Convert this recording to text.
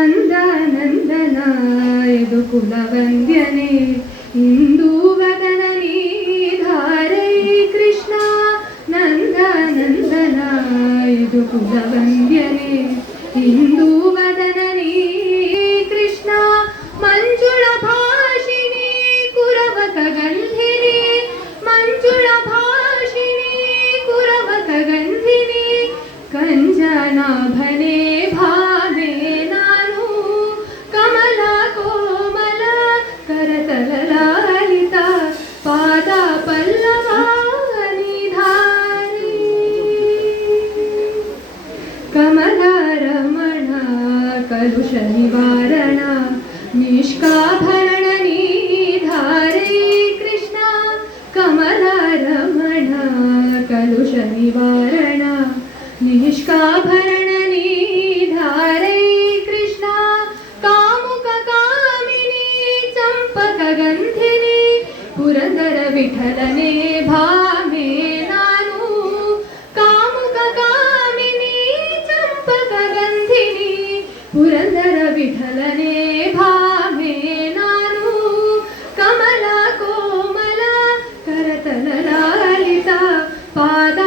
ನಂದನಂದನ ಯದುಕುಲವಂದ್ಯನೇ ಇಂದೂವದನ ನೀಧಾರೈ ಕೃಷ್ಣ ನಂದನಂದನ ಯದುಕುಲವಂದ್ಯನೇ ಇಂದೂವದನ ನೀ ಕೃಷ್ಣ ಮಂಜುಳ ಭಾಷಿಣಿ ಕುರವಕ ಗಂಧಿನಿ ಮಂಜುಳ ಭಾಷಿಣಿ ಕುರವಕ ಗಂಧಿನಿ ಕಂಜನಾಭನೇ ಭಾವೆ ನಾನು ಕಮಲ ಕೋಮಲ ಕರತಲಲಾಲಿತ ಪಾದ ಪಲ್ಲವ ನಿಧಾನಿ ಕಮಲ ರಮಣ ಕಲುಷ ನಿವಾರಣ ನಿಷ್ಕಾಭರಣ ನಿಧಾರೈ ಕೃಷ್ಣ ಕಮಲ ರಮಣ ಕಲುಷ ನಿವಾರಣ ನಿಷ್ಕಾಭರಣ ನಿಧಾರೈ ಕೃಷ್ಣ ಕಾಮುಕ ಕಾಮಿನಿ ಚಂಪಕ ಗಂಧಿನಿ ಪುರಂದರ ವಿಠಲನೆ ಭಾಮೆ ನಾನು ಕಾಮುಕ ಕಾಮಿನಿ ಚಂಪಕ ಗಂಧಿನಿ ಪುರಂದರ ವಿಠಲನೆ ಭಾಮೆ ನಾನು ಕಮಲ ಕೋಮಲ ಕರತಲಲಾಲಿತ ಪಾದ